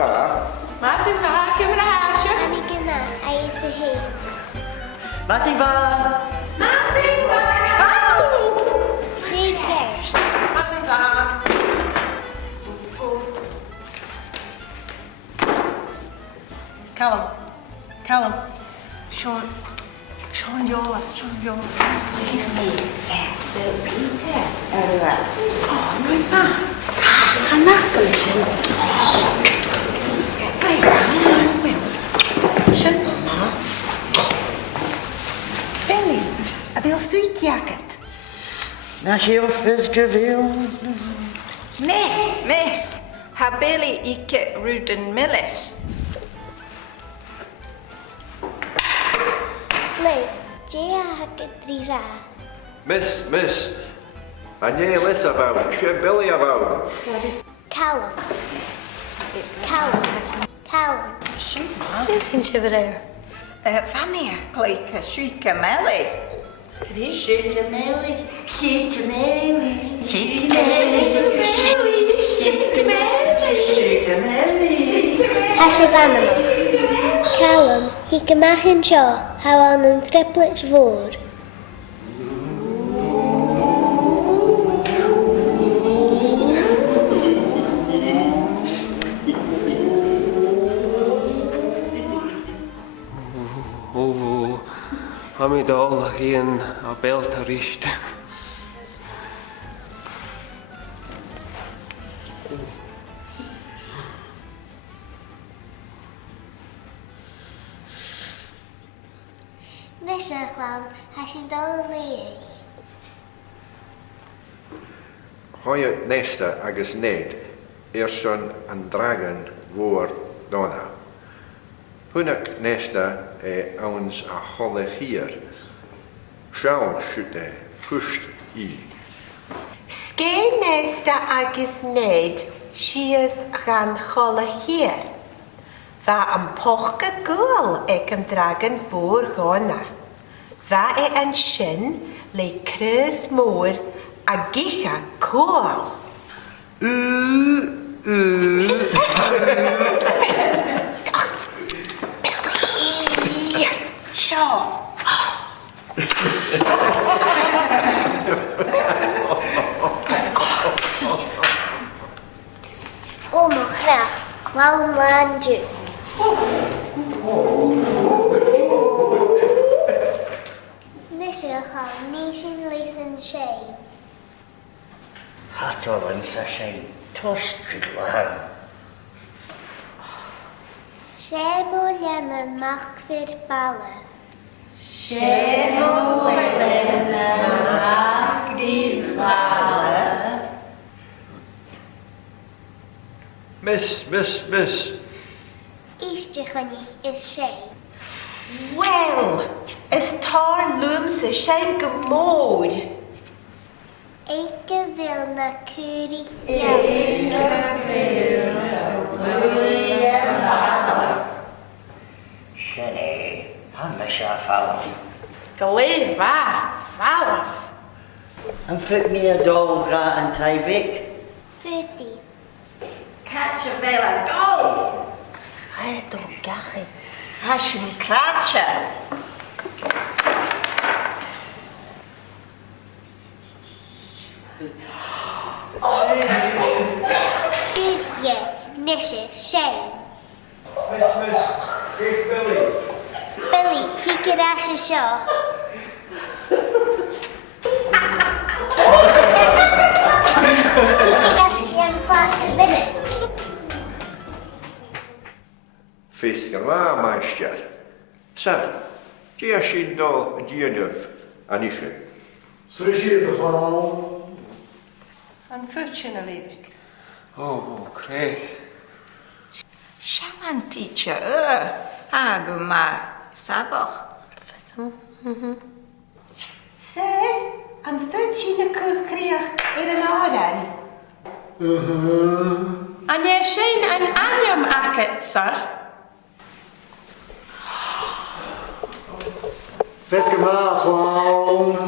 fa. Martin fa, kom naar huisje. En ik ga hij is heen. Martin va! Martin fa! Zie kerst. Martin fa! Callum. Sean Jola. Leave me. Peter. Oh, nooit maar. Ga nachtkelen. Kijk, Sean, mama. Billy, I wil suitjacket. Nach heel veel. Miss. Ha Billy ikke ruden milles. Liz, Jia hak drie ra. Miss. A nie lis about. She Billy about. Callum. Shoot, man. Chicken shiver. Wanneer gelijk suike melly? Has je van hem nog? Callum, hij kan maken zo. Hou aan een triplet voor. Amidal geen abeltarist. Nisse Clann, has je dal leeg. Goeie nesta agus ned. Son an-diugh voor donna. Hunnak nesta ons a holle hier. Sjál sjutte hust I. Ske nesta agus ned, sias gan cholle hier. Va an pochke gul ek an dragon voor gona. Va an shin le krus moor a gicha cool. Sure. Maar graag, Clown Landje. Nisse Clann, nation lezen shame. Hatolan sa shame. Tostryd lang. Sjemol jannen mag vir ballen. Miss. Eastje gannig is shame. Well, is tar loomse shen gemood. Ik wil na kurig jou. Shenny, Hamisha falaf. Geleer waar, 12. En fit me a dol gra en taivik. 40. Catch a vela dol. Hij toch gachi. Has je een kratje? Stuur je, Nisse, shame. Miss. Geef Billy. Billy, hier krijg je zo. Hier krijg je een plaats binnen. Fiscal meister. Sam, Jia shin dol an-diugh anishin. Een voetje leef ik. Oh, kreeg. Shaman teacher, aguma, sabach. Sir, am fudgy na kukriach een aarden. En jij zijn een anjum akket, sir. Fiske ma, Clown.